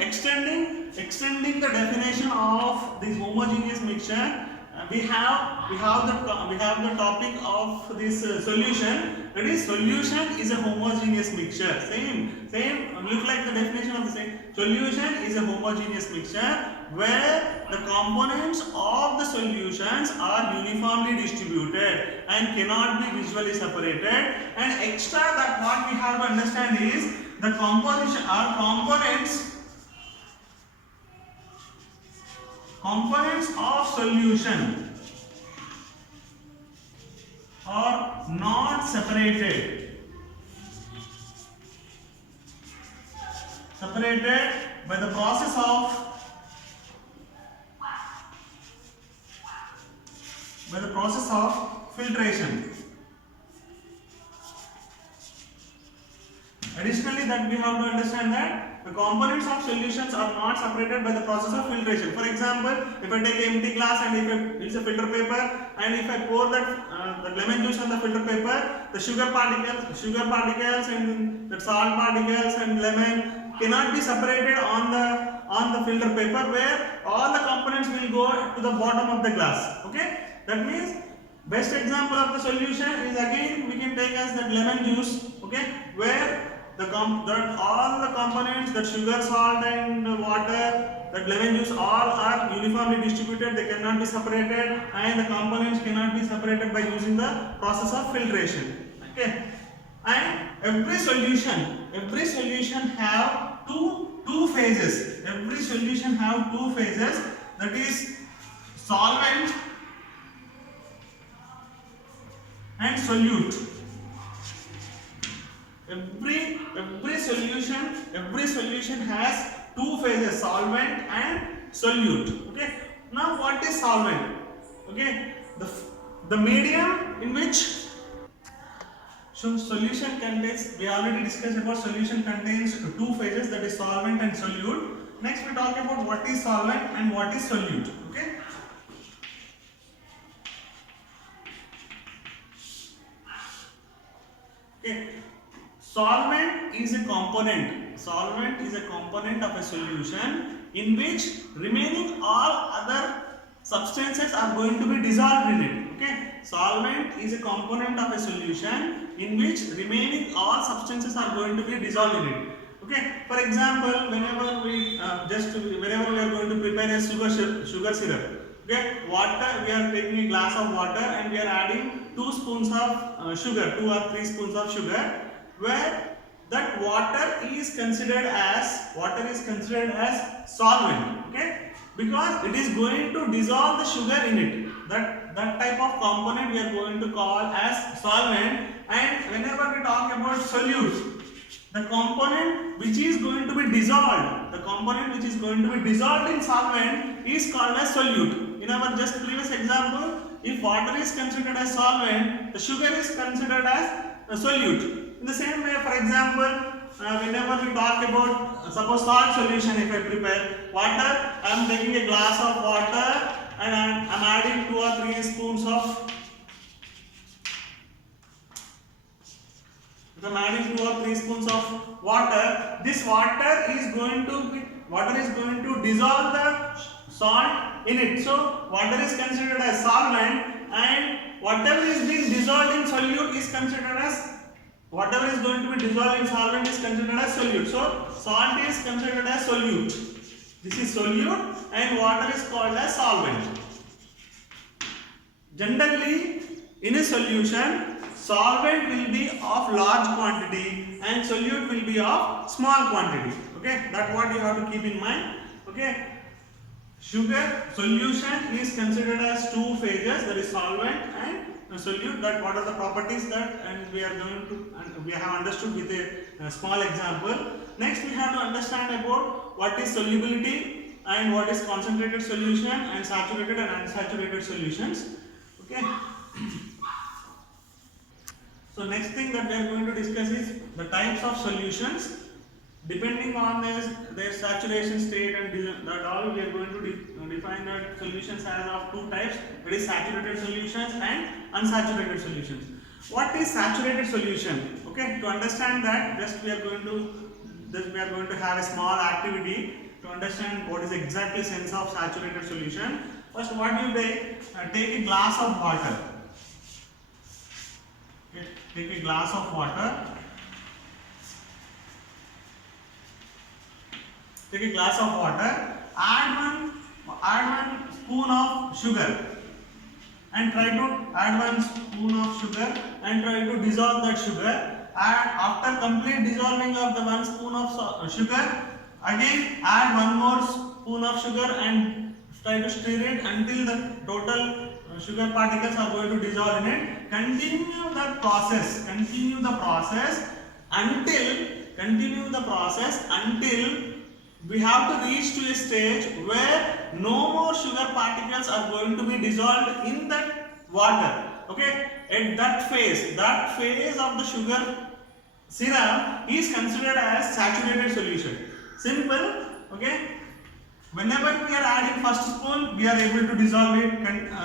extending the definition of this homogeneous mixture, we have the topic of this solution. That is, solution is a homogeneous mixture. Same. Look like the definition of the same. Solution is a homogeneous mixture where the components of the solutions are uniformly distributed and cannot be visually separated. And extra that what we have to understand is the composition or components of solution are not separated by the process of filtration. Additionally, that we have to understand that the components of solutions are not separated by the process of filtration. For example, if I take an empty glass and if it's a filter paper, and if I pour that lemon juice on the filter paper, the sugar particles and the salt particles and lemon cannot be separated on the filter paper, where all the components will go to the bottom of the glass. Okay, that means best example of the solution is, again we can take as that lemon juice. Okay, where all the components, that sugar, salt and water, that lemon juice, all are uniformly distributed. They cannot be separated, and the components cannot be separated by using the process of filtration. Okay, and every solution have two phases. Every solution have two phases, that is solvent and solute. Every solution has two phases, solvent and solute. Okay, now what is solvent? Okay, the medium in which solution contains, we already discussed about solution contains two phases, that is solvent and solute. Next we talk about what is solvent and what is solute. Okay, solvent is a component of a solution in which remaining all other substances are going to be dissolved in it. Okay, solvent is a component of a solution in which remaining all substances are going to be dissolved in it. Okay, for example, whenever we are going to prepare a sugar syrup. Okay, water, we are taking a glass of water and we are adding 2 spoons of sugar, 2 or 3 spoons of sugar, where that water is considered as solvent. Okay, because it is going to dissolve the sugar in it. That type of component we are going to call as solvent. And whenever we talk about solute, the component which is going to be dissolved in solvent is called as solute. In our just previous example, if water is considered as solvent, the sugar is considered as a solute. In the same way, for example, whenever we talk about suppose salt solution, if I prepare water, I am taking a glass of water and I am adding 2 or 3 spoons of water. This water is going to dissolve the salt in it. So water is considered as solvent, and whatever is being dissolved in solute is considered as whatever is going to be dissolved in solvent is considered as solute. So salt is considered as solute. This is solute and water is called as solvent. Generally, in a solution, solvent will be of large quantity and solute will be of small quantity. Okay, that's what you have to keep in mind. Okay, sugar solution is considered as 2 phases, that is solvent and solute. That what are the properties that, and we are going to, and we have understood with a small example. Next we have to understand about what is solubility and what is concentrated solution and saturated and unsaturated solutions. Okay. So next thing that we are going to discuss is the types of solutions. Depending on their saturation state and that all, we are going to define that solutions as of 2 types, that is saturated solutions and unsaturated solutions. What is saturated solution? Okay, to understand that, just we are going to this we are going to have a small activity to understand what is exactly sense of saturated solution. First, what do you take? Take a glass of water. Okay, take a glass of water. Take a glass of water. Add one spoon of sugar. And try to add 1 spoon of sugar and try to dissolve that sugar. And after complete dissolving of the 1 spoon of sugar, again add 1 more spoon of sugar and try to stir it until the total sugar particles are going to dissolve in it. Continue the process until we have to reach to a stage where no more sugar particles are going to be dissolved in that water. Okay, at that phase of the sugar syrup is considered as saturated solution. Simple. Okay, whenever we are adding first spoon, we are able to dissolve it.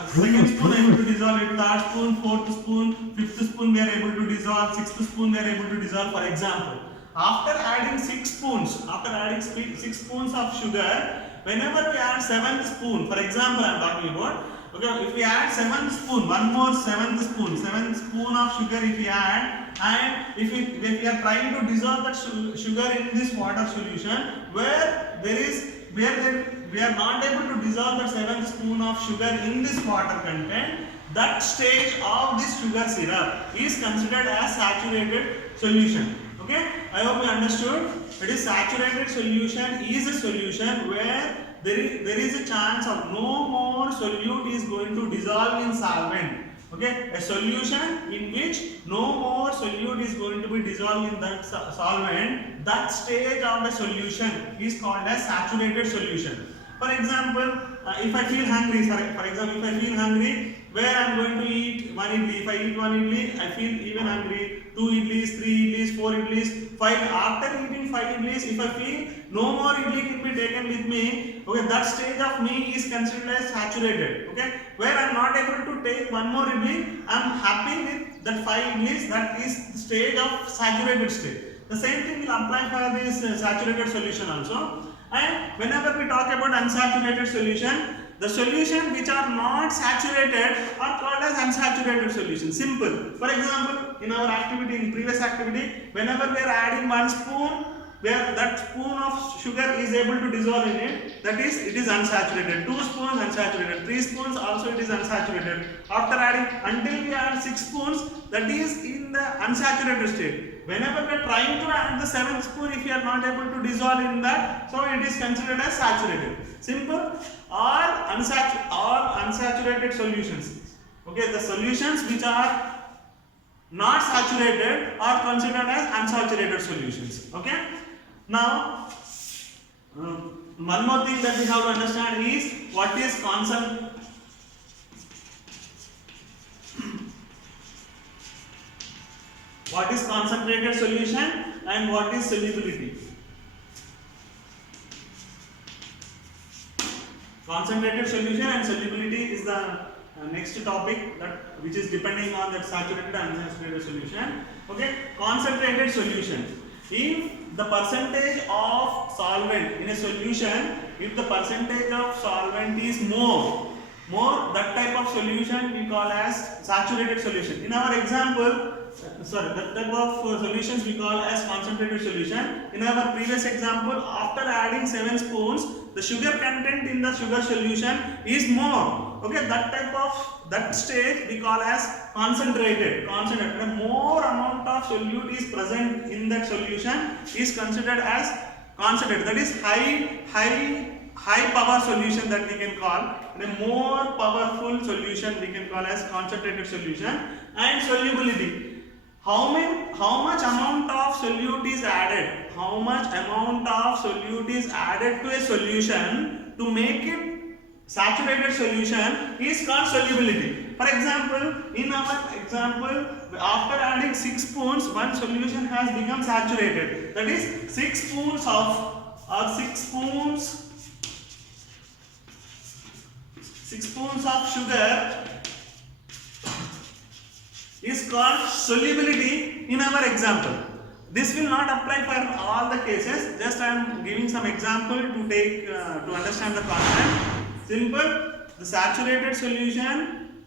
Second spoon able to dissolve it. Third spoon, fourth spoon, fifth spoon we are able to dissolve. Sixth spoon we are able to dissolve. For example, after adding 6 spoons of sugar, whenever we add 7th spoon, for example, I am talking about. Okay, if we add 7th spoon, one more 7th spoon of sugar if we add, and if we are trying to dissolve that sugar in this water solution, where we are not able to dissolve the 7th spoon of sugar in this water content, that stage of this sugar syrup is considered as saturated solution. Okay, I hope you understood. It is saturated solution is a solution where there is a chance of no more solute is going to dissolve in solvent. Okay, a solution in which no more solute is going to be dissolved in that solvent, that stage of the solution is called as saturated solution. For example, if I feel hungry, where I am going to eat 1 idli. If I eat 1 idli, I feel even hungry. 2 idlis, 3 idlis, 4 idlis, 5. After eating 5 idlis, if I feel no more idli can be taken with me, okay, that stage of me is considered as saturated. Okay, where I am not able to take 1 more idli, I am happy with that 5 idlis. That is the stage of saturated state. The same thing will apply for this saturated solution also. And whenever we talk about unsaturated solution, the solution which are not saturated are called as unsaturated solution. Simple. For example, in our activity, in previous activity, whenever we are adding 1 spoon, where that spoon of sugar is able to dissolve in it, that is, it is unsaturated. 2 spoons unsaturated, 3 spoons also it is unsaturated. After adding, until we add 6 spoons, that is in the unsaturated state. Whenever we are trying to add the 7th spoon, if we are not able to dissolve in that, so it is considered as saturated. Simple. All unsaturated solutions. Okay, the solutions which are not saturated are considered as unsaturated solutions. Okay. Now, one more thing that we have to understand is what is concentrated solution and what is solubility. Concentrated solution and solubility is the next topic which is depending on that saturated and unsaturated solution. Okay, concentrated solution. If the percentage of solvent in a solution, if the percentage of solvent is more, that type of solution we call as saturated solution. In our example, that type of solutions we call as concentrated solution. In our previous example, after adding 7 spoons, the sugar content in the sugar solution is more. Okay, that stage we call as concentrated. The more amount of solute is present in that solution is considered as concentrated. That is high power solution that we can call. The more powerful solution we can call as concentrated solution. And solubility. How much amount of solute is added? How much amount of solute is added to a solution to make it saturated solution is called solubility. For example, in our example, after adding 6 spoons, one solution has become saturated. That is 6 spoons of sugar is called solubility in our example. This will not apply for all the cases. Just I am giving some example to take to understand the concept. Simple. The saturated solution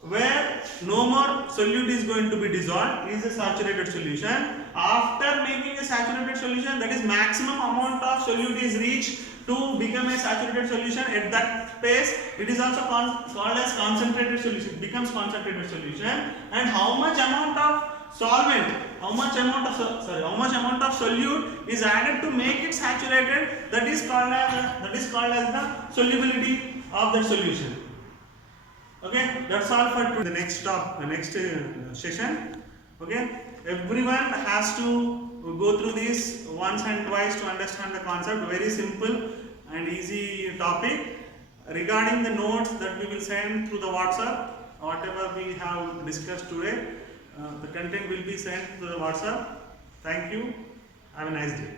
where no more solute is going to be dissolved is a saturated solution. After making a saturated solution, that is maximum amount of solute is reached to become a saturated solution. At that phase, it is also called as concentrated solution. It becomes concentrated solution. And how much amount of solvent, how much amount of solute is added to make it saturated, that is called as the solubility of that solution. Okay, that's all for the next session. Okay, everyone has to go through this once and twice to understand the concept. Very simple and easy topic. Regarding the notes that we will send through the WhatsApp, whatever we have discussed today, the content will be sent to the WhatsApp. Thank you. Have a nice day.